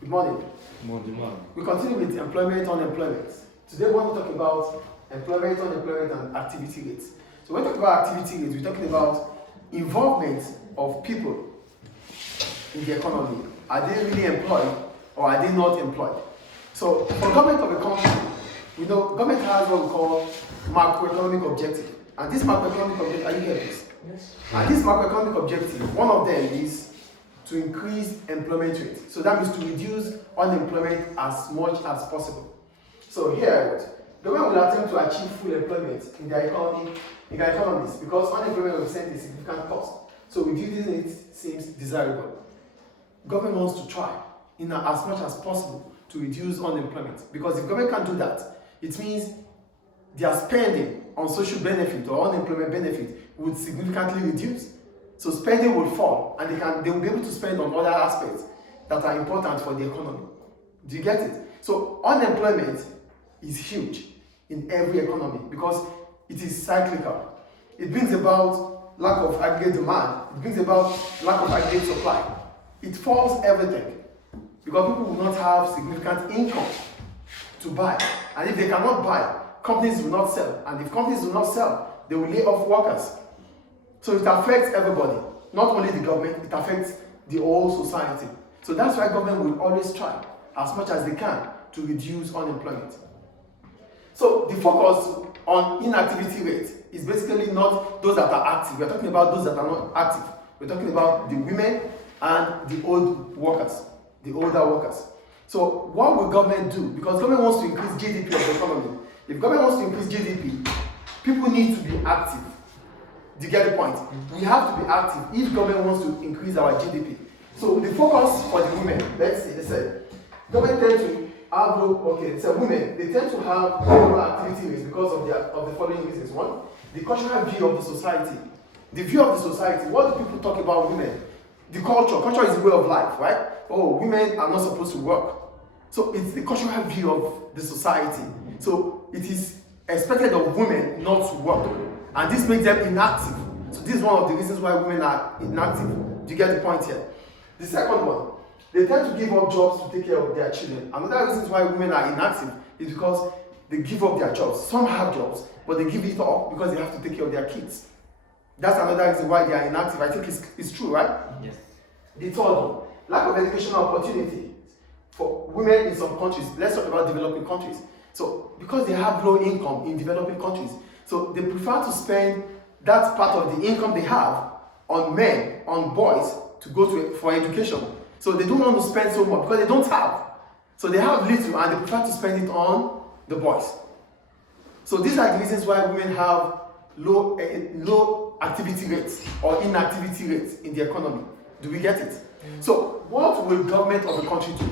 Good morning. We continue with employment, unemployment. Today we want to talk about employment, unemployment, and activity rates. So when we talk about activity rates, we're talking about involvement of people in the economy. Are they really employed or are they not employed? So for government of a country, we know government has what we call macroeconomic objective. And this macroeconomic objective, are you hearing this? Yes. And this macroeconomic objective, one of them is to increase employment rate. So that means to reduce unemployment as much as possible. So here, government will attempt to achieve full employment in their economies, because unemployment represents a significant cost. So reducing it seems desirable. Government wants to try as much as possible to reduce unemployment, because if government can't do that, it means their spending on social benefit or unemployment benefit would significantly reduce. So spending will fall, and they will be able to spend on other aspects that are important for the economy. Do you get it? So unemployment is huge in every economy because it is cyclical. It brings about lack of aggregate demand. It brings about lack of aggregate supply. It falls everything because people will not have significant income to buy. And if they cannot buy, companies will not sell. And if companies will not sell, they will lay off workers. So it affects everybody, not only the government, it affects the whole society. So that's why government will always try as much as they can to reduce unemployment. So the focus on inactivity rate is basically not those that are active. We're talking about those that are not active. We're talking about the women and the old workers, the older workers. So what will government do? Because government wants to increase GDP of the economy. If government wants to increase GDP, people need to be active. Do you get the point? We have to be active if government wants to increase our GDP. So the focus for the women, let's say, they said, government tend to have women, they tend to have lower activity rates because of the following reasons. One, the cultural view of the society. The view of the society, what do people talk about women? The culture. Culture is a way of life, right? Oh, women are not supposed to work. So it's the cultural view of the society. So it is expected of women not to work. And this makes them inactive. So this is one of the reasons why women are inactive. Do you get the point here? The second one, they tend to give up jobs to take care of their children. Another reason why women are inactive is because they give up their jobs. Some have jobs, but they give it up because they have to take care of their kids. That's another reason why they are inactive. I think it's true, right? Yes. The third one, lack of educational opportunity for women in some countries. Let's talk about developing countries. So because they have low income in developing countries, so they prefer to spend that part of the income they have on men, on boys, to go for education. So they don't want to spend so much because they don't have. So they have little and they prefer to spend it on the boys. So these are the reasons why women have low activity rates or inactivity rates in the economy. Do we get it? So what will government of the country do?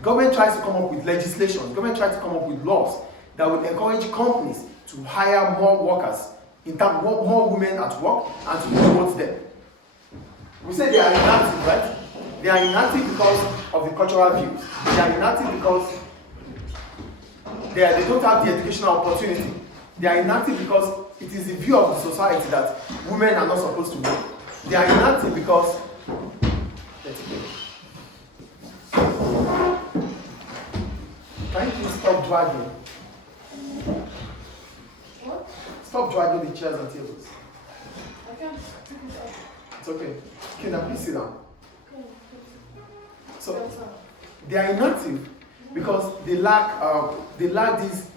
Government tries to come up with legislation. Government tries to come up with laws that will encourage companies to hire more workers, in terms more women at work, and to promote them. We say they are inactive, right? They are inactive because of the cultural views. They are inactive because they don't have the educational opportunity. They are inactive because it is the view of the society that women are not supposed to work. They are inactive because can you please stop dragging? What? Stop dragging the chairs and tables. I can't take it up. It's okay. Can I please sit down? Okay. So they are inactive because they lack this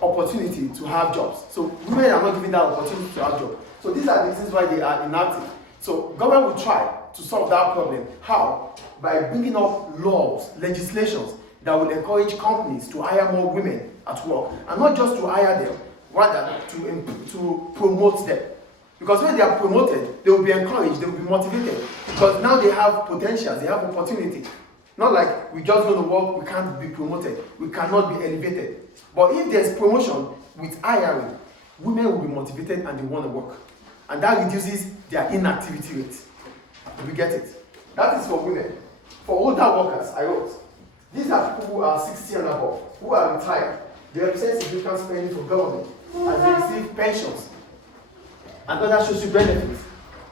opportunity to have jobs. So women are not given that opportunity to have jobs. So these are the reasons why they are inactive. So government will try to solve that problem. How? By bringing up laws, legislations that will encourage companies to hire more women at work, and not just to hire them, rather to promote them. Because when they are promoted, they will be encouraged, they will be motivated, because now they have potentials, they have opportunity. Not like we just go to work, we can't be promoted, we cannot be elevated. But if there's promotion with hiring, women will be motivated and they want to work. And that reduces their inactivity rate. Do we get it? That is for women. For older workers, I wrote, these are people who are 60 and above, who are retired. They represent significant spending for government as they receive pensions and other social benefits.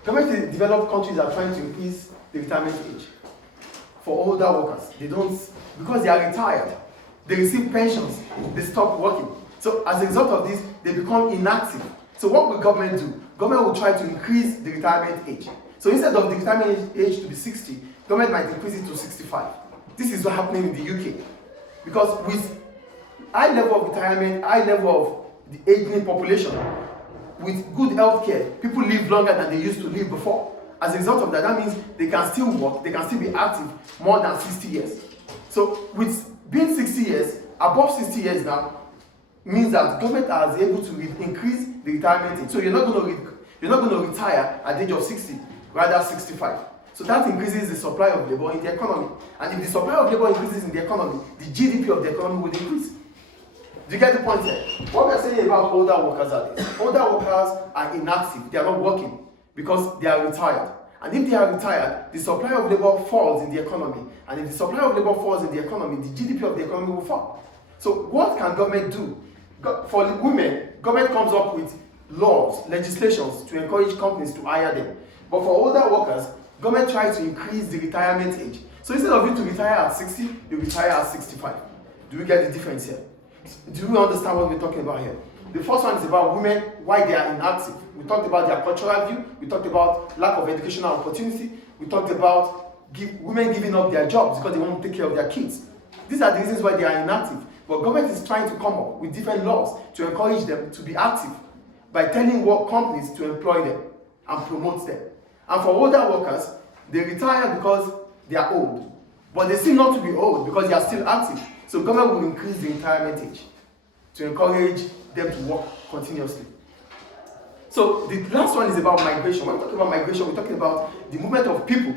Government in developed countries are trying to increase the retirement age. for older workers. They don't, because they are retired, they receive pensions, they stop working. So as a result of this, they become inactive. So what will government do? Government will try to increase the retirement age. So instead of the retirement age to be 60, government might increase it to 65. This is what's happening in the UK. Because with high level of retirement, high level of the aging population, with good health care, people live longer than they used to live before. As a result of that, that means they can still work, they can still be active more than 60 years. So with being 60 years, above 60 years now, means that government is able to increase the retirement age. So you're not going to retire at the age of 60, rather 65. So that increases the supply of labor in the economy. And if the supply of labor increases in the economy, the GDP of the economy will increase. Do you get the point here? What we're saying about older workers are this. Older workers are inactive. They are not working because they are retired. And if they are retired, the supply of labor falls in the economy. And if the supply of labor falls in the economy, the GDP of the economy will fall. So what can government do? For women, government comes up with laws, legislations to encourage companies to hire them. But for older workers, government tries to increase the retirement age. So instead of you to retire at 60, you retire at 65. Do you get the difference here? Do you understand what we're talking about here? The first one is about women, why they are inactive. We talked about their cultural view. We talked about lack of educational opportunity. We talked about women giving up their jobs because they want to take care of their kids. These are the reasons why they are inactive. But government is trying to come up with different laws to encourage them to be active by telling work companies to employ them and promote them. And for older workers, they retire because they are old. But they seem not to be old because they are still active. So government will increase the retirement age to encourage them to work continuously. So the last one is about migration. When we're talking about migration, we're talking about the movement of people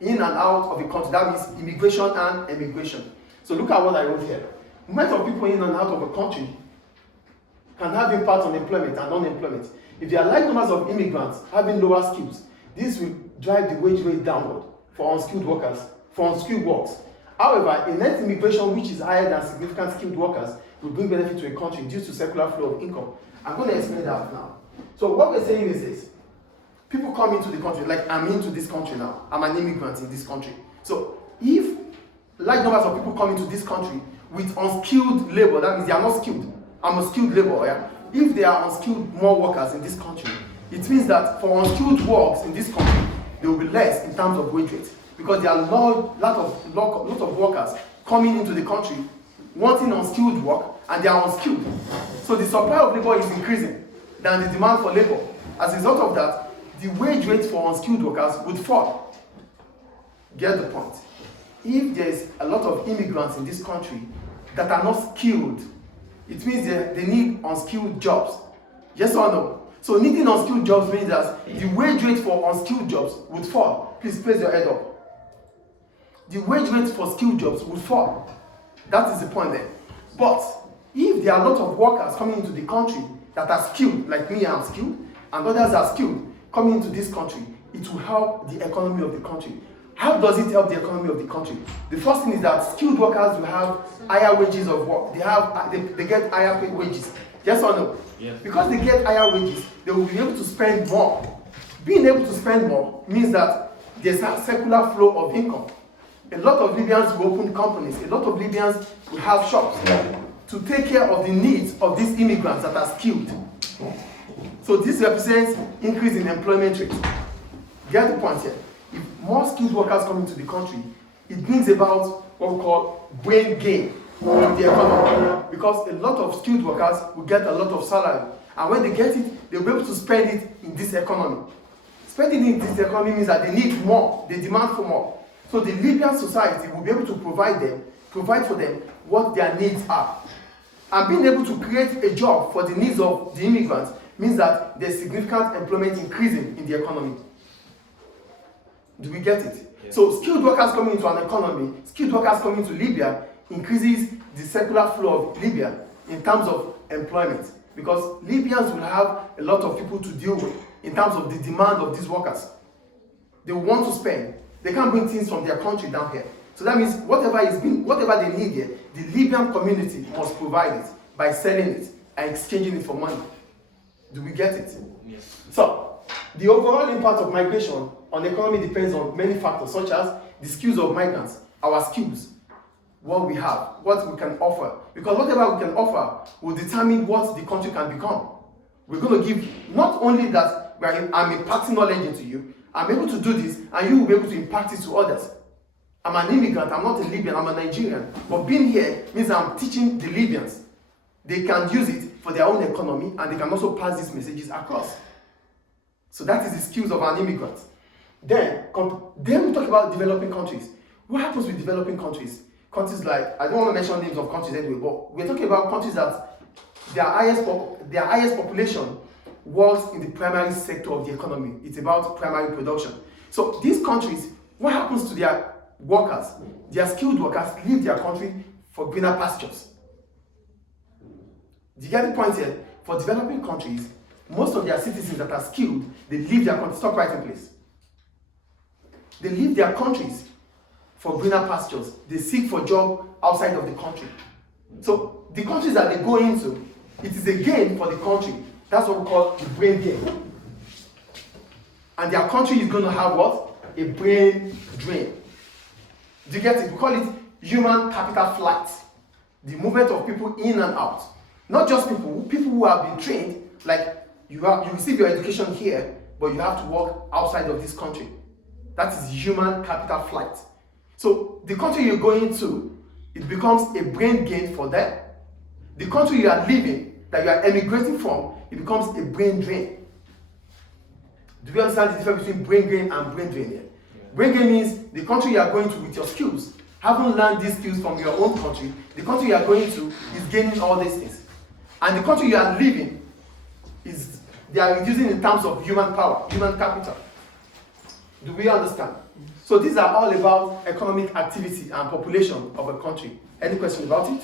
in and out of a country. That means immigration and emigration. So look at what I wrote here. Movement of people in and out of a country can have impact on employment and unemployment. If there are large numbers of immigrants having lower skills, this will drive the wage rate downward for unskilled workers, for unskilled works. However, a net immigration which is higher than significant skilled workers will bring benefit to a country due to circular flow of income. I'm going to explain that now. So what we're saying is this. People come into the country, like I'm into this country now. I'm an immigrant in this country. So if large numbers of people come into this country with unskilled labor, that means they are not skilled. I'm a skilled labor, yeah? If there are unskilled more workers in this country, it means that for unskilled works in this country, there will be less in terms of wage rate. Because there are lot of workers coming into the country wanting unskilled work and they are unskilled. So the supply of labor is increasing than the demand for labor. As a result of that, the wage rate for unskilled workers would fall. Get the point? If there is a lot of immigrants in this country that are not skilled, it means they need unskilled jobs. Yes or no? So needing unskilled jobs means that the wage rate for unskilled jobs would fall. Please place your head up. The wage rate for skilled jobs would fall. That is the point there. But if there are a lot of workers coming into the country that are skilled, like me, I'm skilled, and others are skilled, coming into this country, it will help the economy of the country. How does it help the economy of the country? The first thing is that skilled workers will have higher wages of work. They get higher paid wages. Yes or no? Yes. Because they get higher wages, they will be able to spend more. Being able to spend more means that there's a circular flow of income. A lot of Libyans will open companies. A lot of Libyans will have shops to take care of the needs of these immigrants that are skilled. So this represents increase in employment rate. Get the point here. If more skilled workers come into the country, it brings about what we call brain gain to the economy. Because a lot of skilled workers will get a lot of salary. And when they get it, they'll be able to spend it in this economy. Spending in this economy means that they need more, they demand for more. So the Libyan society will be able to provide for them what their needs are. And being able to create a job for the needs of the immigrants means that there's significant employment increasing in the economy. Do we get it? Yes. So skilled workers coming into an economy, skilled workers coming to Libya increases the circular flow of Libya in terms of employment. Because Libyans will have a lot of people to deal with in terms of the demand of these workers. They will want to spend. They can't bring things from their country down here. So that means whatever they need here, the Libyan community must provide it by selling it and exchanging it for money. Do we get it? Yes. So, the overall impact of migration on the economy depends on many factors, such as the skills of migrants, our skills, what we have, what we can offer. Because whatever we can offer will determine what the country can become. We're going to give, not only that I'm imparting knowledge into you, I'm able to do this, and you will be able to impact it to others. I'm an immigrant, I'm not a Libyan, I'm a Nigerian. But being here means I'm teaching the Libyans. They can use it for their own economy, and they can also pass these messages across. So that is the skills of an immigrant. Then we talk about developing countries. What happens with developing countries? Countries like, I don't want to mention names of countries anyway, but we're talking about countries that their highest population works in the primary sector of the economy. It's about primary production. So these countries, what happens to their workers? Their skilled workers leave their country for greener pastures. Do you get the point here? For developing countries, most of their citizens that are skilled, they leave their country. Stop right in place. They leave their countries for greener pastures. They seek for job outside of the country. So the countries that they go into, it is a gain for the country. That's what we call the brain gain. And their country is going to have what? A brain drain. Do you get it? We call it human capital flight. The movement of people in and out. Not just people who have been trained, like you receive your education here, but you have to work outside of this country. That is human capital flight. So the country you're going to, it becomes a brain gain for them. The country you are living, that you are emigrating from, it becomes a brain drain. Do you understand the difference between brain gain and brain drain here? Brain gain means the country you are going to with your skills. Haven't learned these skills from your own country. The country you are going to is gaining all these things. And the country you are living they are reducing in terms of human power, human capital. Do we understand? So these are all about economic activity and population of a country. Any question about it?